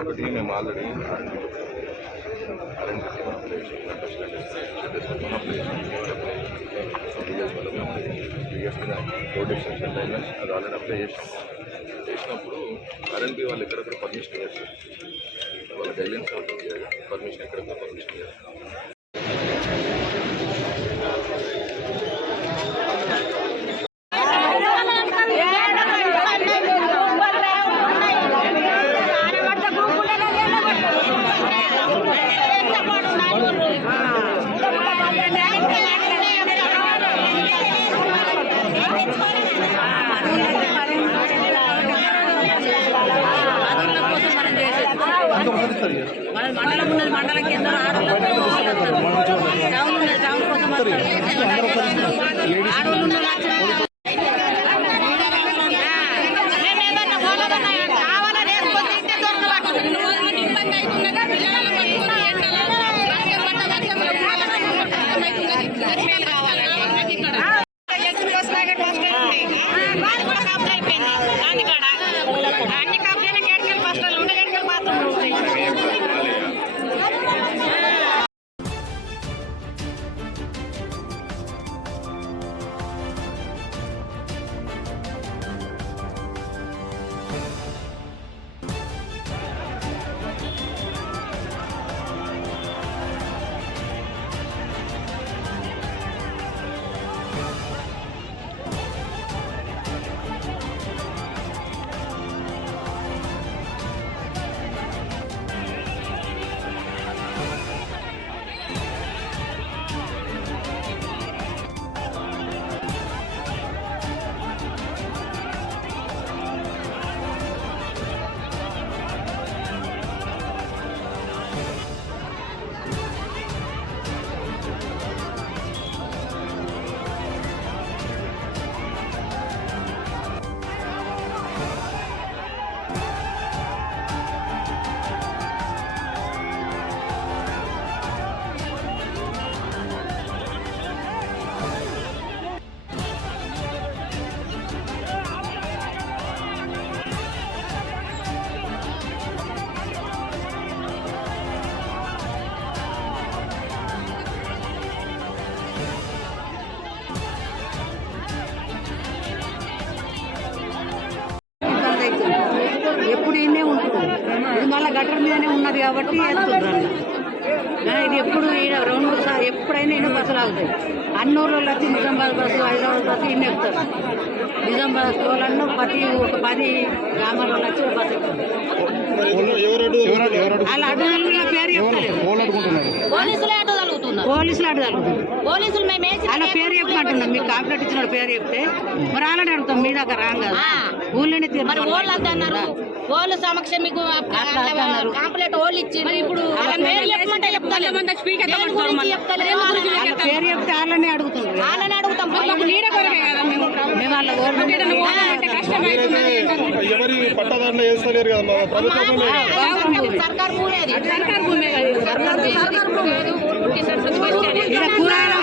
ఒకటి మేము already road extension line అది ఆల్రెడీ అప్లై చేసినప్పుడు ఆర్ఎన్బి వాళ్ళు ఎక్కడెక్కడ పర్మిషన్ చేస్తారు వాళ్ళ గైడ్లైన్స్ అవుతుంది పర్మిషన్ ఎక్కడెక్కడ పర్మిషన్ చేస్తారు. మండలం ఉన్నది, మండలం కింద ఆడవాళ్ళు ఎప్పుడు ఇన్నే ఉంటుంది. ఇది మళ్ళీ గటర్ మీదనే ఉన్నది కాబట్టి వెళ్తుండ్రు. ఇది ఎప్పుడు రెండు ఎప్పుడైనా ఎన్నో బస్సులు ఆగుతాయి. అన్ని ఊళ్ళో వచ్చి నిజామాబాద్ బస్సు, హైదరాబాద్ బస్సు ఇన్ని ఎక్కుతారు. నిజామాబాద్ వాళ్ళను ఒక 10 గ్రామాల వాళ్ళు వచ్చి బస్సు ఎక్కుతారు. వాళ్ళ అడ్డుదల పేరు చెప్తారు. పోలీసులు అడ్డు తగులుతున్నారు. వాళ్ళ పేరు చెప్పమంటున్నాం. మీకు కాంప్లైంట్ ఇచ్చిన పేరు చెప్తే మరి అలానే అడుగుతాం. మీ దగ్గర రాంగ్ కదా, ఊళ్ళోనే తిరుగుతున్నారు. ఓళ్ళు సమక్షం మీకు కాంప్లైంట్ ఓళ్ళు ఇచ్చి ఇప్పుడు పేరు చెప్పమంటే చెప్తాను. పేరు చెప్తే వాళ్ళని అడుగుతున్నారు. వాళ్ళని అడుగుతాం. మేము వాళ్ళ సర్కార్ భూమి కూరగాయలు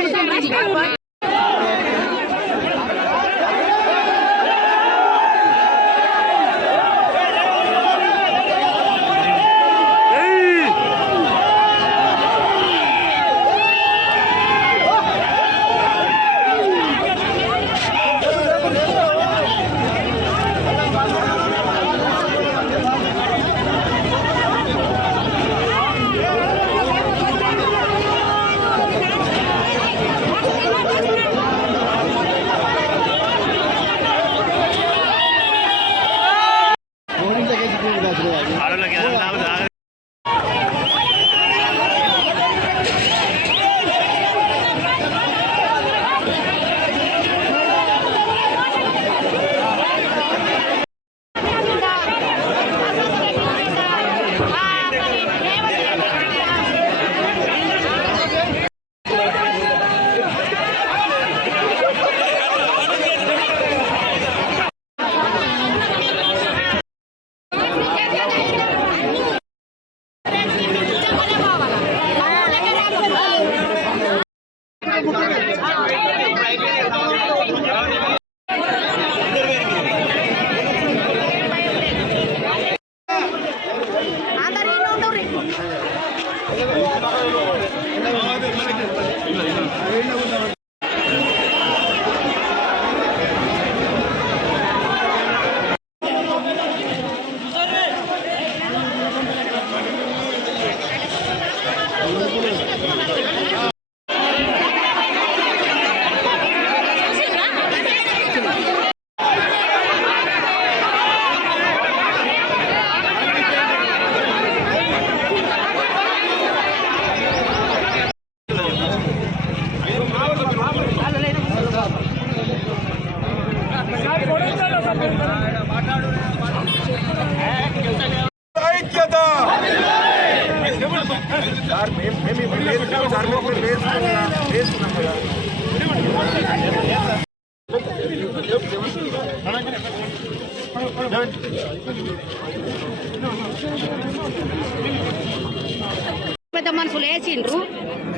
పెద్ద మనుషులు వేసిండ్రు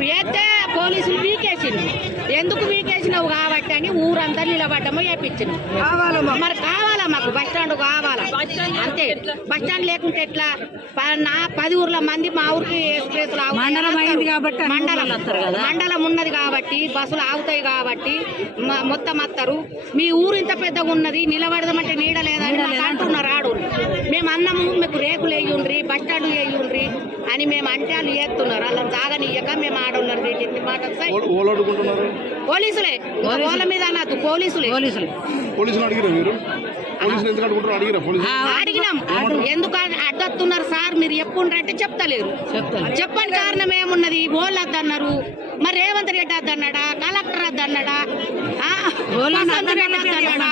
వేస్తే పోలీసులు వీకేసిండ్రు. ఎందుకు వీకేసినావు కాబట్టి అని ఊరంతా నిలబడ్డమో వేపించినాం. మరి కావాలా మాకు బస్ స్టాండ్ కావాలా అంతే. బస్ స్టాండ్ లేకుంటే ఎట్లా? 10 ఊర్ల మంది మా ఊరికి ఎక్స్ప్రెస్ మండలం అయింది కాబట్టి మండలం ఉన్నది కాబట్టి బస్సులు ఆగుతాయి కాబట్టి మొత్తం వస్తారు. మీ ఊరు ఇంత పెద్దగా ఉన్నది, నిలబడదామంటే నీడ లేదని అంటున్నారు ఆడోళ్ళు. మేము అన్నము మీకు రేకులు వేయుండ్రి, బస్ స్టాండ్ వేయుండ్రి అని మేము అంటే వాళ్ళు చేస్తున్నారు. అలా తాగనియ్యక మేము ఆడోళ్ళని ఎన్ని మాటలు పోలీసులే వాళ్ళ మీద అన్నది పోలీసులే. అడిగిరా మీరు? పోలీసులు ఎందుకు అడుగుంటారు? అడిగిరా? అడిగినాం. ఎందుకు అడ్డొస్తున్నారు సార్ మీరు చెప్పుండ్రంటే చెప్తలేరు. చెప్పని కారణం ఏమున్నది? ఓళ్ళు అద్దన్నారు, మరి రేవంత్ రెడ్డి అద్దన్నాడా, కలెక్టర్ అద్దన్నాడా, వసంత్ రెడ్డి అద్దన్నాడా,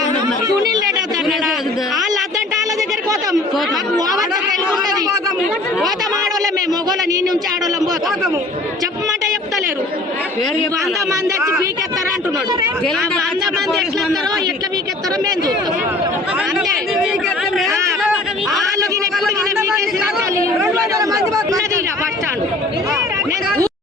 సునీల్ రెడ్డి అద్దన్నాడా? వాళ్ళు అద్దంటే వాళ్ళ దగ్గరికి పోతాం. మాకు ఓవర్గా తెలివి ఉన్నది. పోతాం ఆడోళ్ళం, మేము మొగోళ్ళ నీ నుంచి ఆడోళ్ళం పోతాం. చెప్పమంటే చెప్తలేరు. 100 మంది వచ్చి పీకెత్తారు అంటున్నాడు. 100 మంది ఎట్లా పీకెత్తారో మేము చూస్తాం అంతే.